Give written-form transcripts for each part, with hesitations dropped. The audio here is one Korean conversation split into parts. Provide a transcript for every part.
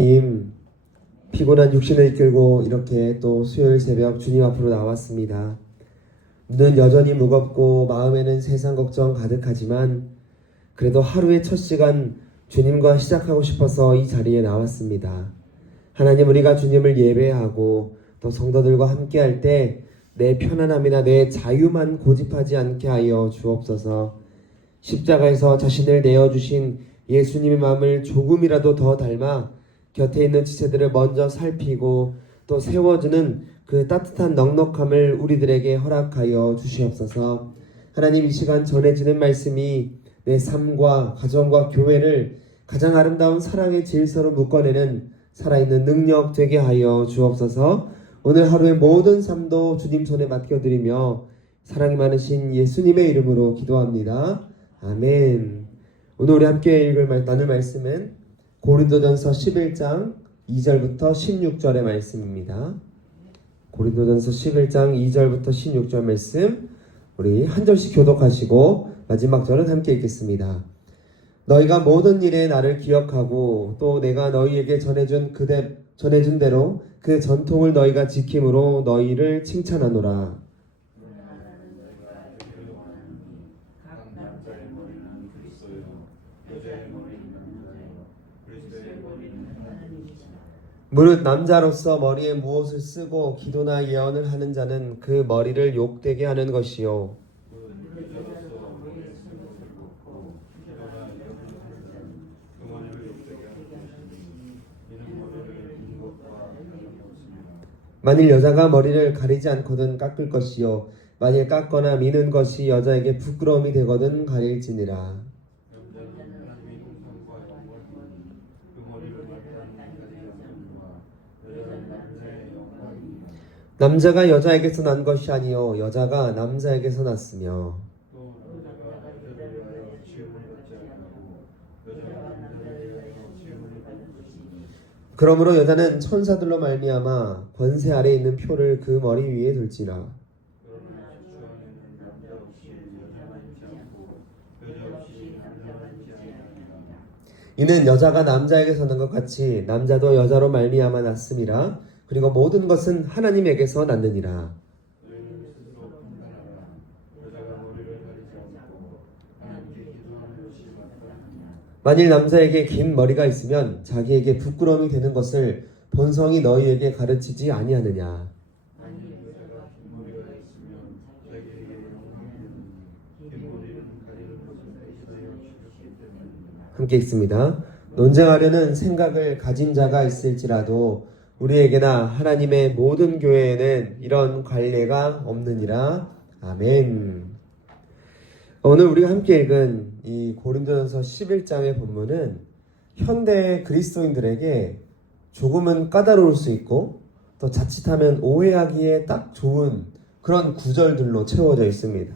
주님, 피곤한 육신을 이끌고 이렇게 또 수요일 새벽 주님 앞으로 나왔습니다. 눈은 여전히 무겁고 마음에는 세상 걱정 가득하지만 그래도 하루의 첫 시간 주님과 시작하고 싶어서 이 자리에 나왔습니다. 하나님, 우리가 주님을 예배하고 또 성도들과 함께할 때 내 편안함이나 내 자유만 고집하지 않게 하여 주옵소서. 십자가에서 자신을 내어주신 예수님의 마음을 조금이라도 더 닮아 곁에 있는 지체들을 먼저 살피고 또 세워주는 그 따뜻한 넉넉함을 우리들에게 허락하여 주시옵소서. 하나님, 이 시간 전해지는 말씀이 내 삶과 가정과 교회를 가장 아름다운 사랑의 질서로 묶어내는 살아있는 능력 되게 하여 주옵소서. 오늘 하루의 모든 삶도 주님 손에 맡겨드리며 사랑이 많으신 예수님의 이름으로 기도합니다. 아멘. 오늘 우리 함께 나눌 말씀은 고린도전서 11장 2절부터 16절의 말씀입니다. 고린도전서 11장 2절부터 16절 말씀, 우리 한 절씩 교독하시고 마지막 절은 함께 읽겠습니다. 너희가 모든 일에 나를 기억하고 또 내가 너희에게 전해준 대로 그 전통을 너희가 지킴으로 너희를 칭찬하노라. 무릇 남자로서 머리에 무엇을 쓰고 기도나 예언을 하는 자는 그 머리를 욕되게 하는 것이요, 만일 여자가 머리를 가리지 않거든 깎을 것이요, 만일 깎거나 미는 것이 여자에게 부끄러움이 되거든 가릴지니라. 남자가 여자에게서 난 것이 아니요 여자가 남자에게서 났으며, 그러므로 여자는 천사들로 말미암아 권세 아래에 있는 표를 그 머리 위에 둘지라. 이는 여자가 남자에게서 난 것 같이 남자도 여자로 말미암아 났음이라. 그리고 모든 것은 하나님에게서 났느니라. 만일 남자에게 긴 머리가 있으면 자기에게 부끄러움이 되는 것을 본성이 너희에게 가르치지 아니하느냐. 함께 읽습니다. 논쟁하려는 생각을 가진 자가 있을지라도 우리에게나 하나님의 모든 교회에는 이런 관례가 없느니라. 아멘. 오늘 우리가 함께 읽은 이 고린도전서 11장의 본문은 현대 그리스도인들에게 조금은 까다로울 수 있고 또 자칫하면 오해하기에 딱 좋은 그런 구절들로 채워져 있습니다.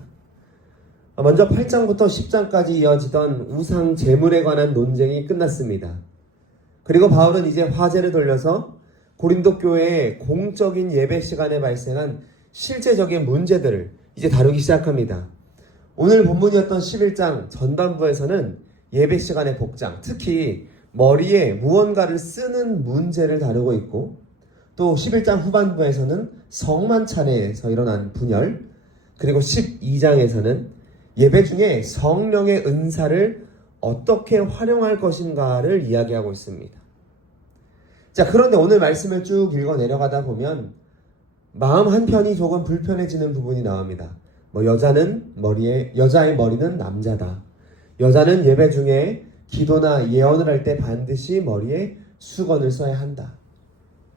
먼저 8장부터 10장까지 이어지던 우상 제물에 관한 논쟁이 끝났습니다. 그리고 바울은 이제 화제를 돌려서 고린도 교회의 공적인 예배 시간에 발생한 실제적인 문제들을 이제 다루기 시작합니다. 오늘 본문이었던 11장 전반부에서는 예배 시간의 복장, 특히 머리에 무언가를 쓰는 문제를 다루고 있고, 또 11장 후반부에서는 성만 차례에서 일어난 분열, 그리고 12장에서는 예배 중에 성령의 은사를 어떻게 활용할 것인가를 이야기하고 있습니다. 자, 그런데 오늘 말씀을 쭉 읽어 내려가다 보면 마음 한편이 조금 불편해지는 부분이 나옵니다. 여자의 머리는 남자다. 여자는 예배 중에 기도나 예언을 할 때 반드시 머리에 수건을 써야 한다.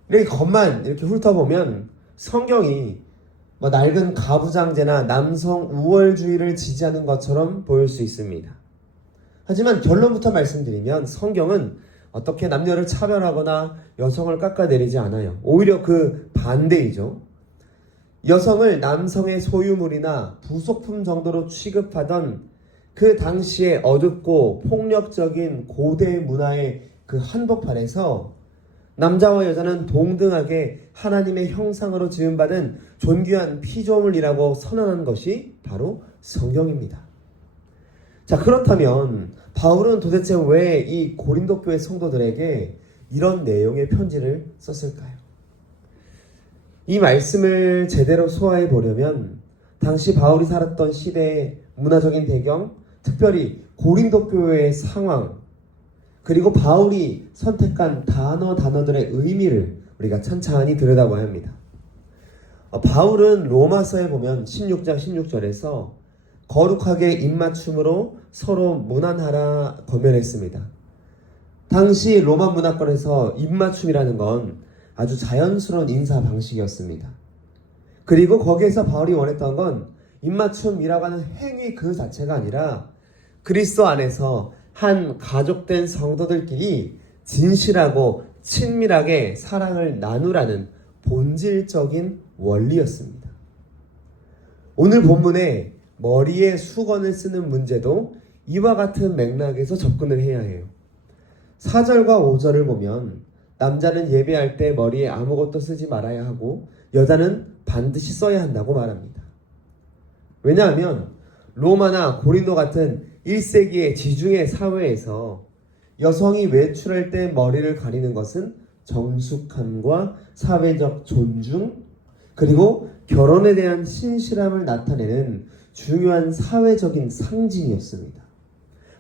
이렇게 겉만 이렇게 훑어보면 성경이 낡은 가부장제나 남성 우월주의를 지지하는 것처럼 보일 수 있습니다. 하지만 결론부터 말씀드리면 성경은 어떻게 남녀를 차별하거나 여성을 깎아내리지 않아요. 오히려 그 반대이죠. 여성을 남성의 소유물이나 부속품 정도로 취급하던 그 당시의 어둡고 폭력적인 고대 문화의 그 한복판에서 남자와 여자는 동등하게 하나님의 형상으로 지음받은 존귀한 피조물이라고 선언한 것이 바로 성경입니다. 자, 그렇다면 바울은 도대체 왜 이 고린도 교회 성도들에게 이런 내용의 편지를 썼을까요? 이 말씀을 제대로 소화해 보려면 당시 바울이 살았던 시대의 문화적인 배경, 특별히 고린도 교회의 상황, 그리고 바울이 선택한 단어들의 의미를 우리가 찬찬히 들여다봐야 합니다. 바울은 로마서에 보면 16장 16절에서 거룩하게 입맞춤으로 서로 문안하라 권면했습니다. 당시 로마 문화권에서 입맞춤이라는 건 아주 자연스러운 인사 방식이었습니다. 그리고 거기에서 바울이 원했던 건 입맞춤이라고 하는 행위 그 자체가 아니라 그리스도 안에서 한 가족된 성도들끼리 진실하고 친밀하게 사랑을 나누라는 본질적인 원리였습니다. 오늘 본문에 머리에 수건을 쓰는 문제도 이와 같은 맥락에서 접근을 해야 해요. 4절과 5절을 보면 남자는 예배할 때 머리에 아무것도 쓰지 말아야 하고 여자는 반드시 써야 한다고 말합니다. 왜냐하면 로마나 고린도 같은 1세기의 지중해 사회에서 여성이 외출할 때 머리를 가리는 것은 정숙함과 사회적 존중, 그리고 결혼에 대한 신실함을 나타내는 중요한 사회적인 상징이었습니다.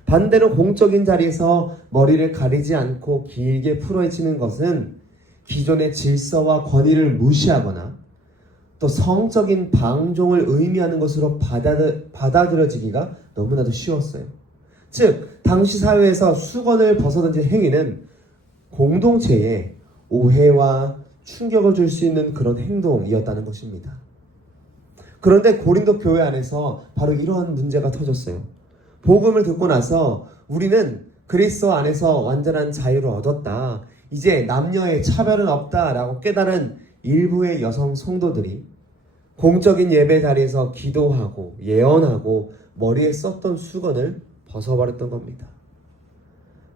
반대로 공적인 자리에서 머리를 가리지 않고 길게 풀어헤치는 것은 기존의 질서와 권위를 무시하거나 또 성적인 방종을 의미하는 것으로 받아들여지기가 너무나도 쉬웠어요. 즉, 당시 사회에서 수건을 벗어던진 행위는 공동체에 오해와 충격을 줄 수 있는 그런 행동이었다는 것입니다. 그런데 고린도 교회 안에서 바로 이러한 문제가 터졌어요. 복음을 듣고 나서 우리는 그리스도 안에서 완전한 자유를 얻었다, 이제 남녀의 차별은 없다라고 깨달은 일부의 여성 성도들이 공적인 예배 자리에서 기도하고 예언하고 머리에 썼던 수건을 벗어버렸던 겁니다.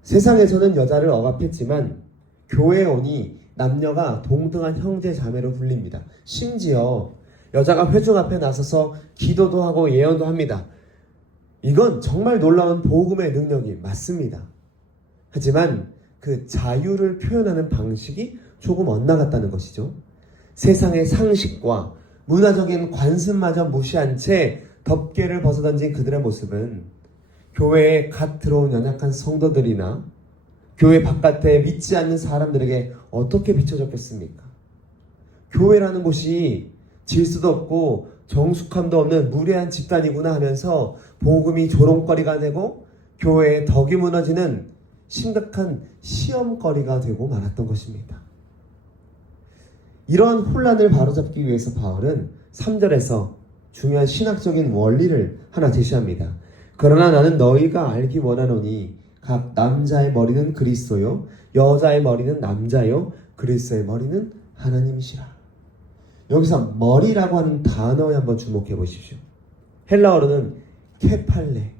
세상에서는 여자를 억압했지만 교회에 오니 남녀가 동등한 형제 자매로 불립니다. 심지어 여자가 회중 앞에 나서서 기도도 하고 예언도 합니다. 이건 정말 놀라운 복음의 능력이 맞습니다. 하지만 그 자유를 표현하는 방식이 조금 엇나갔다는 것이죠. 세상의 상식과 문화적인 관습마저 무시한 채 덮개를 벗어던진 그들의 모습은 교회에 갓 들어온 연약한 성도들이나 교회 바깥에 믿지 않는 사람들에게 어떻게 비춰졌겠습니까? 교회라는 곳이 질서도 없고 정숙함도 없는 무례한 집단이구나 하면서 복음이 조롱거리가 되고 교회의 덕이 무너지는 심각한 시험거리가 되고 말았던 것입니다. 이러한 혼란을 바로잡기 위해서 바울은 3절에서 중요한 신학적인 원리를 하나 제시합니다. 그러나 나는 너희가 알기 원하노니 각 남자의 머리는 그리스도요 여자의 머리는 남자요 그리스도의 머리는 하나님이시라. 여기서 머리라고 하는 단어에 한번 주목해 보십시오. 헬라어로는 케팔레,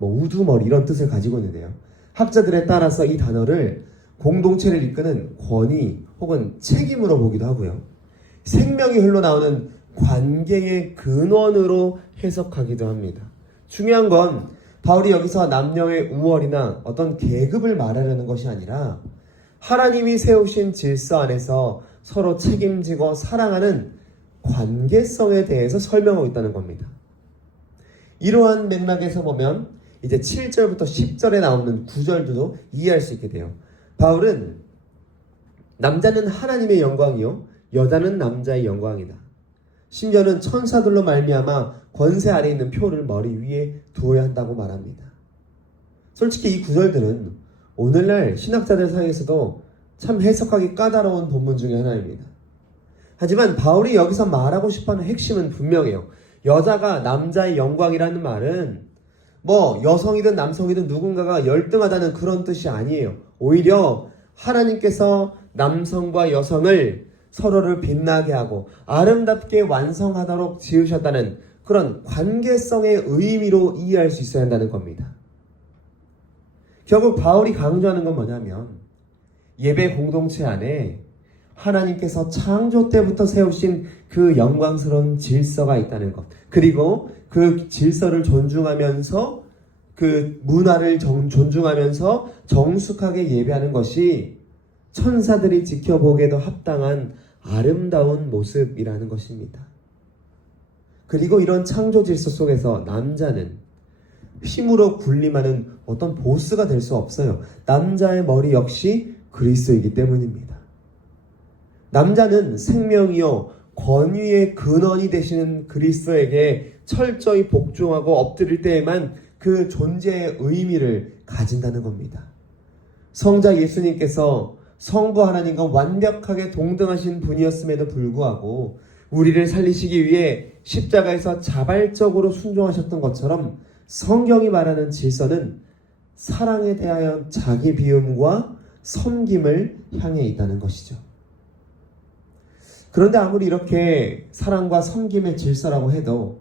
우두머리 이런 뜻을 가지고 있는데요. 학자들에 따라서 이 단어를 공동체를 이끄는 권위 혹은 책임으로 보기도 하고요. 생명이 흘러나오는 관계의 근원으로 해석하기도 합니다. 중요한 건 바울이 여기서 남녀의 우월이나 어떤 계급을 말하려는 것이 아니라 하나님이 세우신 질서 안에서 서로 책임지고 사랑하는 관계성에 대해서 설명하고 있다는 겁니다. 이러한 맥락에서 보면 이제 7절부터 10절에 나오는 구절도 이해할 수 있게 돼요. 바울은 남자는 하나님의 영광이요 여자는 남자의 영광이다. 심지어는 천사들로 말미암아 권세 아래에 있는 표를 머리 위에 두어야 한다고 말합니다. 솔직히 이 구절들은 오늘날 신학자들 사이에서도 참 해석하기 까다로운 본문 중에 하나입니다. 하지만 바울이 여기서 말하고 싶어하는 핵심은 분명해요. 여자가 남자의 영광이라는 말은 여성이든 남성이든 누군가가 열등하다는 그런 뜻이 아니에요. 오히려 하나님께서 남성과 여성을 서로를 빛나게 하고 아름답게 완성하도록 지으셨다는 그런 관계성의 의미로 이해할 수 있어야 한다는 겁니다. 결국 바울이 강조하는 건 뭐냐면 예배 공동체 안에 하나님께서 창조 때부터 세우신 그 영광스러운 질서가 있다는 것, 그리고 그 질서를 존중하면서 그 문화를 존중하면서 정숙하게 예배하는 것이 천사들이 지켜보기에도 합당한 아름다운 모습이라는 것입니다. 그리고 이런 창조 질서 속에서 남자는 힘으로 군림하는 어떤 보스가 될 수 없어요. 남자의 머리 역시 그리스도이기 때문입니다. 남자는 생명이요 권위의 근원이 되시는 그리스도에게 철저히 복종하고 엎드릴 때에만 그 존재의 의미를 가진다는 겁니다. 성자 예수님께서 성부 하나님과 완벽하게 동등하신 분이었음에도 불구하고 우리를 살리시기 위해 십자가에서 자발적으로 순종하셨던 것처럼 성경이 말하는 질서는 사랑에 대하여 자기 비움과 섬김을 향해 있다는 것이죠. 그런데 아무리 이렇게 사랑과 섬김의 질서라고 해도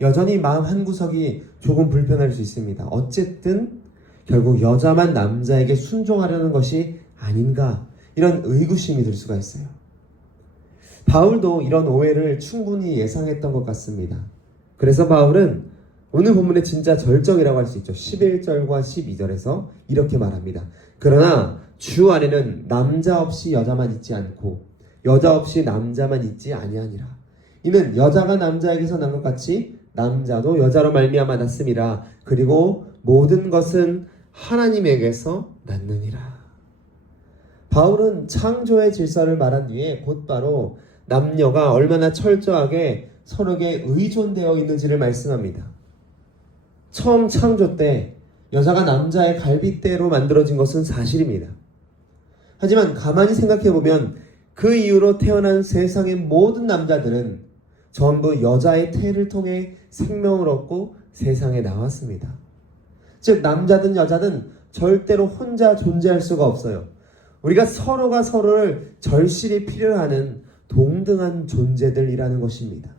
여전히 마음 한구석이 조금 불편할 수 있습니다. 어쨌든 결국 여자만 남자에게 순종하려는 것이 아닌가, 이런 의구심이 들 수가 있어요. 바울도 이런 오해를 충분히 예상했던 것 같습니다. 그래서 바울은 오늘 본문의 진짜 절정이라고 할 수 있죠. 11절과 12절에서 이렇게 말합니다. 그러나 주 안에는 남자 없이 여자만 있지 않고 여자 없이 남자만 있지 아니하니라. 이는 여자가 남자에게서 난 것 같이 남자도 여자로 말미암아 났음이라. 그리고 모든 것은 하나님에게서 났느니라. 바울은 창조의 질서를 말한 뒤에 곧바로 남녀가 얼마나 철저하게 서로에게 의존되어 있는지를 말씀합니다. 처음 창조 때 여자가 남자의 갈빗대로 만들어진 것은 사실입니다. 하지만 가만히 생각해보면 그 이후로 태어난 세상의 모든 남자들은 전부 여자의 태를 통해 생명을 얻고 세상에 나왔습니다. 즉 남자든 여자든 절대로 혼자 존재할 수가 없어요. 우리가 서로가 서로를 절실히 필요하는 동등한 존재들이라는 것입니다.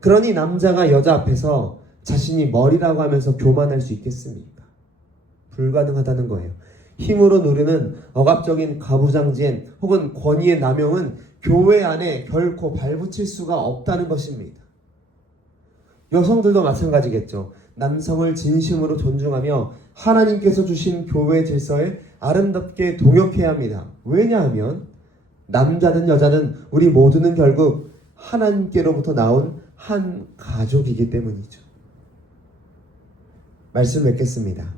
그러니 남자가 여자 앞에서 자신이 머리라고 하면서 교만할 수 있겠습니까? 불가능하다는 거예요. 힘으로 누르는 억압적인 가부장제 혹은 권위의 남용은 교회 안에 결코 발붙일 수가 없다는 것입니다. 여성들도 마찬가지겠죠. 남성을 진심으로 존중하며 하나님께서 주신 교회 질서에 아름답게 동역해야 합니다. 왜냐하면 남자든 여자든 우리 모두는 결국 하나님께로부터 나온 한 가족이기 때문이죠. 말씀 맺겠습니다.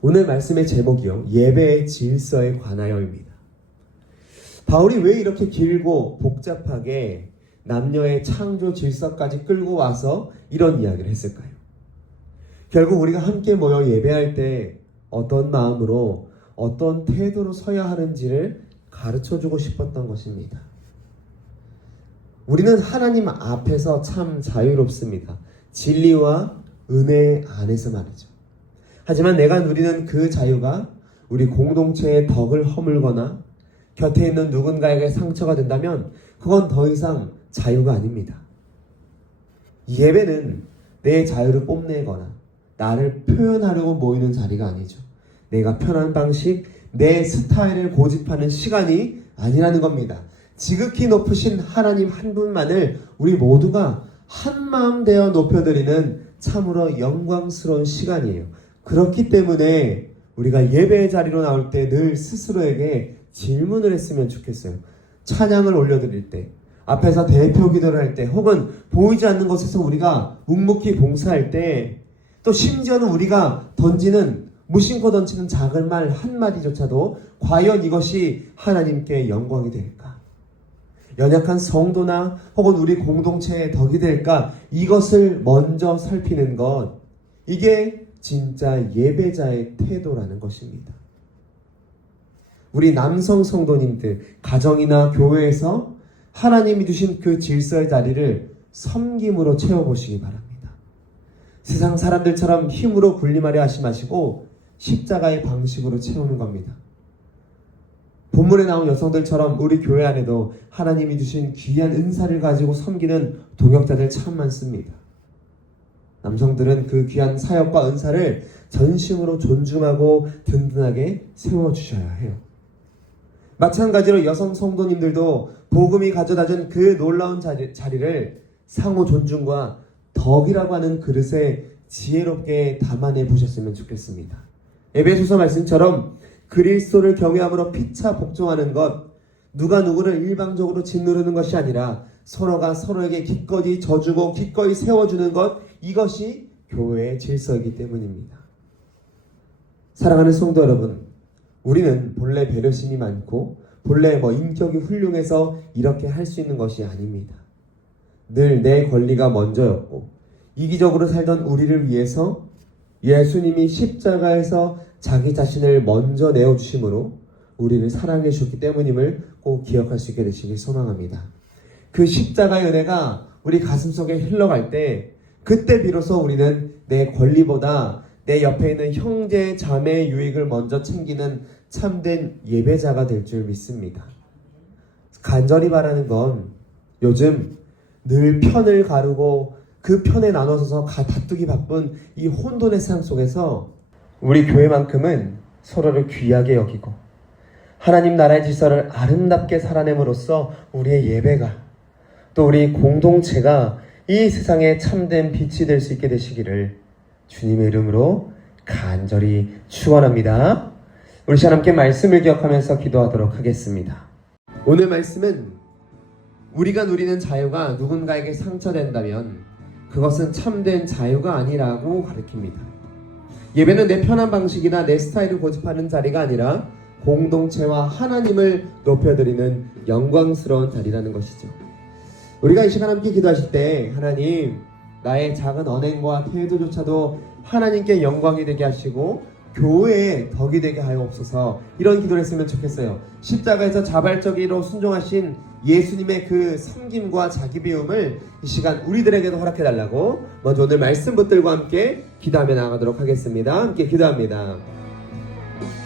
오늘 말씀의 제목이요, 예배의 질서에 관하여입니다. 바울이 왜 이렇게 길고 복잡하게 남녀의 창조 질서까지 끌고 와서 이런 이야기를 했을까요? 결국 우리가 함께 모여 예배할 때 어떤 마음으로 어떤 태도로 서야 하는지를 가르쳐주고 싶었던 것입니다. 우리는 하나님 앞에서 참 자유롭습니다. 진리와 은혜 안에서 말이죠. 하지만 내가 누리는 그 자유가 우리 공동체의 덕을 허물거나 곁에 있는 누군가에게 상처가 된다면 그건 더 이상 자유가 아닙니다. 예배는 내 자유를 뽐내거나 나를 표현하려고 모이는 자리가 아니죠. 내가 편한 방식, 내 스타일을 고집하는 시간이 아니라는 겁니다. 지극히 높으신 하나님 한 분만을 우리 모두가 한마음 되어 높여드리는 참으로 영광스러운 시간이에요. 그렇기 때문에 우리가 예배의 자리로 나올 때 늘 스스로에게 질문을 했으면 좋겠어요. 찬양을 올려드릴 때, 앞에서 대표 기도를 할 때, 혹은 보이지 않는 곳에서 우리가 묵묵히 봉사할 때, 또 심지어는 우리가 던지는, 무심코 던지는 작은 말 한마디조차도 과연 이것이 하나님께 영광이 될까? 연약한 성도나 혹은 우리 공동체의 덕이 될까? 이것을 먼저 살피는 것, 이게 진짜 예배자의 태도라는 것입니다. 우리 남성 성도님들, 가정이나 교회에서 하나님이 주신 그 질서의 자리를 섬김으로 채워보시기 바랍니다. 세상 사람들처럼 힘으로 군림하려 하지 마시고 십자가의 방식으로 채우는 겁니다. 본문에 나온 여성들처럼 우리 교회 안에도 하나님이 주신 귀한 은사를 가지고 섬기는 동역자들 참 많습니다. 남성들은 그 귀한 사역과 은사를 전심으로 존중하고 든든하게 세워주셔야 해요. 마찬가지로 여성 성도님들도 복음이 가져다준 그 놀라운 자리를 상호 존중과 덕이라고 하는 그릇에 지혜롭게 담아내 보셨으면 좋겠습니다. 에베소서 말씀처럼 그리스도를 경외함으로 피차 복종하는 것, 누가 누구를 일방적으로 짓누르는 것이 아니라 서로가 서로에게 기꺼이 져주고 기꺼이 세워주는 것, 이것이 교회의 질서이기 때문입니다. 사랑하는 성도 여러분, 우리는 본래 배려심이 많고 본래 인격이 훌륭해서 이렇게 할 수 있는 것이 아닙니다. 늘 내 권리가 먼저였고 이기적으로 살던 우리를 위해서 예수님이 십자가에서 자기 자신을 먼저 내어주심으로 우리를 사랑해 주셨기 때문임을 꼭 기억할 수 있게 되시길 소망합니다. 그 십자가의 은혜가 우리 가슴속에 흘러갈 때, 그때 비로소 우리는 내 권리보다 내 옆에 있는 형제 자매의 유익을 먼저 챙기는 참된 예배자가 될 줄 믿습니다. 간절히 바라는 건 요즘 늘 편을 가르고 그 편에 나눠서서 다투기 바쁜 이 혼돈의 세상 속에서 우리 교회만큼은 서로를 귀하게 여기고 하나님 나라의 질서를 아름답게 살아냄으로써 우리의 예배가, 또 우리 공동체가 이 세상에 참된 빛이 될 수 있게 되시기를 주님의 이름으로 간절히 축원합니다. 우리 시간 함께 말씀을 기억하면서 기도하도록 하겠습니다. 오늘 말씀은 우리가 누리는 자유가 누군가에게 상처된다면 그것은 참된 자유가 아니라고 가르칩니다. 예배는 내 편한 방식이나 내 스타일을 고집하는 자리가 아니라 공동체와 하나님을 높여드리는 영광스러운 자리라는 것이죠. 우리가 이 시간 함께 기도하실 때 하나님, 나의 작은 언행과 태도조차도 하나님께 영광이 되게 하시고 교회에 덕이 되게 하여 없소서, 이런 기도를 했으면 좋겠어요. 십자가에서 자발적으로 순종하신 예수님의 그 섬김과 자기 비움을 이 시간 우리들에게도 허락해달라고 먼저 오늘 말씀 붙들과 함께 기도하며 나아가도록 하겠습니다. 함께 기도합니다.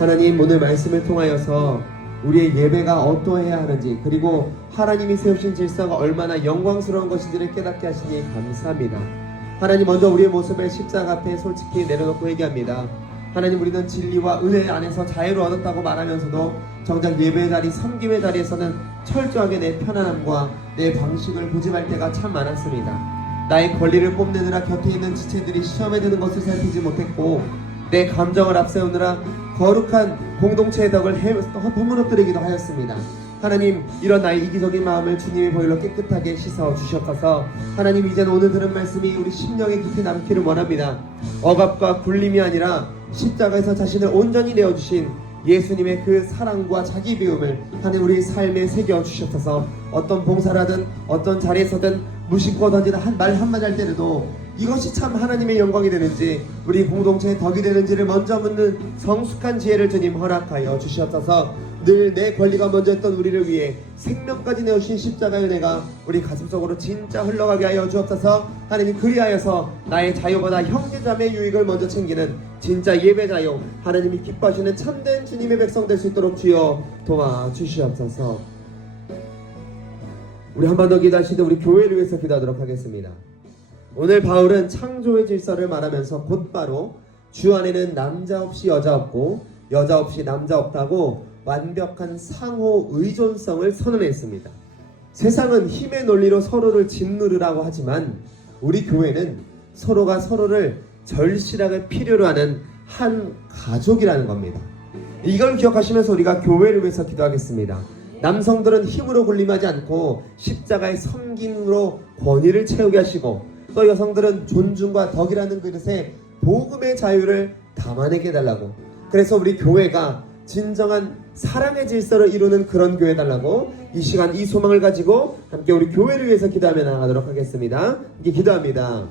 하나님, 오늘 말씀을 통하여서 우리의 예배가 어떠해야 하는지, 그리고 하나님이 세우신 질서가 얼마나 영광스러운 것인지를 깨닫게 하시니 감사합니다. 하나님, 먼저 우리의 모습을 십자가 앞에 솔직히 내려놓고 얘기합니다. 하나님, 우리는 진리와 은혜 안에서 자유를 얻었다고 말하면서도 정작 예배의 자리, 섬김의 자리에서는 철저하게 내 편안함과 내 방식을 고집할 때가 참 많았습니다. 나의 권리를 뽐내느라 곁에 있는 지체들이 시험에 드는 것을 살피지 못했고, 내 감정을 앞세우느라 거룩한 공동체의 덕을 허물어뜨리기도 하였습니다. 하나님, 이런 나의 이기적인 마음을 주님의 보혈로 깨끗하게 씻어 주셨어서 하나님, 이제는 오늘 들은 말씀이 우리 심령에 깊이 남기를 원합니다. 억압과 굴림이 아니라 십자가에서 자신을 온전히 내어주신 예수님의 그 사랑과 자기 비움을 하나님 우리 삶에 새겨 주셨어서 어떤 봉사를 하든 어떤 자리에서든 무심코 던지는 말 한마디 할 때에도 이것이 참 하나님의 영광이 되는지, 우리 공동체의 덕이 되는지를 먼저 묻는 성숙한 지혜를 주님 허락하여 주시옵소서. 늘 내 권리가 먼저 했던 우리를 위해 생명까지 내어주신 십자가의 은혜가 우리 가슴속으로 진짜 흘러가게 하여 주옵소서. 하나님, 그리하여서 나의 자유보다 형제자매의 유익을 먼저 챙기는 진짜 예배자요, 하나님이 기뻐하시는 참된 주님의 백성 될 수 있도록 주여 도와주시옵소서. 우리 한 번 더 기도하시되 우리 교회를 위해서 기도하도록 하겠습니다. 오늘 바울은 창조의 질서를 말하면서 곧바로 주 안에는 남자 없이 여자 없고 여자 없이 남자 없다고 완벽한 상호 의존성을 선언했습니다. 세상은 힘의 논리로 서로를 짓누르라고 하지만 우리 교회는 서로가 서로를 절실하게 필요로 하는 한 가족이라는 겁니다. 이걸 기억하시면서 우리가 교회를 위해서 기도하겠습니다. 남성들은 힘으로 군림하지 않고 십자가의 섬김으로 권위를 채우게 하시고, 또 여성들은 존중과 덕이라는 그릇에 복음의 자유를 담아내게 해달라고, 그래서 우리 교회가 진정한 사랑의 질서를 이루는 그런 교회 달라고 이 시간 이 소망을 가지고 함께 우리 교회를 위해서 기도하며 나가도록 하겠습니다. 이게 기도합니다.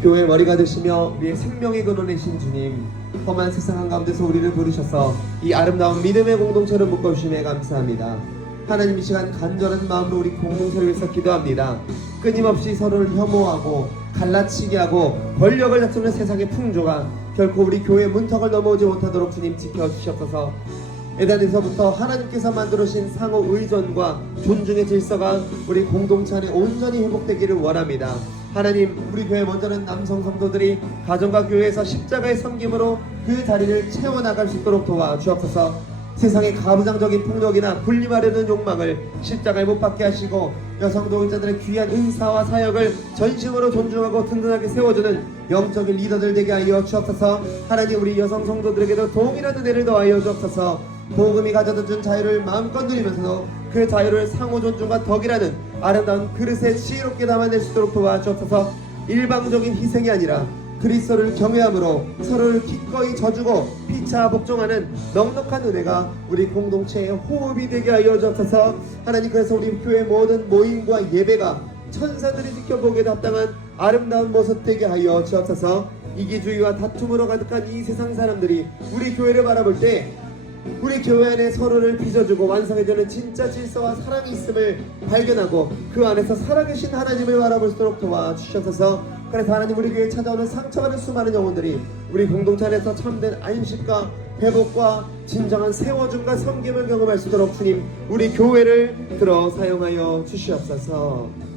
교회 머리가 되시며 우리의 생명의 근원이신 주님, 험한 세상 한가운데서 우리를 부르셔서 이 아름다운 믿음의 공동체를 묶어주심에 감사합니다. 하나님, 이 시간 간절한 마음으로 우리 공동체를 위해서 기도합니다. 끊임없이 서로를 혐오하고 갈라치게 하고 권력을 다투는 세상의 풍조가 결코 우리 교회의 문턱을 넘어오지 못하도록 주님 지켜주시옵소서. 에덴에서부터 하나님께서 만들어주신 상호 의존과 존중의 질서가 우리 공동체 안에 온전히 회복되기를 원합니다. 하나님, 우리 교회 먼저는 남성 성도들이 가정과 교회에서 십자가의 섬김으로 그 자리를 채워나갈 수 있도록 도와주옵소서. 세상의 가부장적인 폭력이나 군림하려는 욕망을 십자가에 못 박게 하시고 여성 노동자들의 귀한 은사와 사역을 전심으로 존중하고 든든하게 세워주는 영적인 리더들 되게 하여 주옵소서. 하나님, 우리 여성 성도들에게도 동일한 은혜를 더하여 주옵소서. 복음이 가져다 준 자유를 마음껏 누리면서도 그 자유를 상호 존중과 덕이라는 아름다운 그릇에 지혜롭게 담아낼 수 있도록 도와주옵소서. 일방적인 희생이 아니라 그리스도를 경외함으로 서로를 기꺼이 져주고 피차 복종하는 넉넉한 은혜가 우리 공동체의 호흡이 되게 하여 주옵소서. 하나님, 그래서 우리 교회 모든 모임과 예배가 천사들이 지켜보기에 합당한 아름다운 모습 되게 하여 주옵소서. 이기주의와 다툼으로 가득한 이 세상 사람들이 우리 교회를 바라볼 때 우리 교회 안에 서로를 빚어주고 완성해주는 진짜 질서와 사랑이 있음을 발견하고 그 안에서 살아계신 하나님을 바라볼 수 있도록 도와주셔서, 그래서 하나님, 우리 교회에 찾아오는 상처받은 수많은 영혼들이 우리 공동체 안에서 참된 안식과 회복과 진정한 세워줌과 섬김을 경험할 수 있도록 주님, 우리 교회를 들어 사용하여 주시옵소서.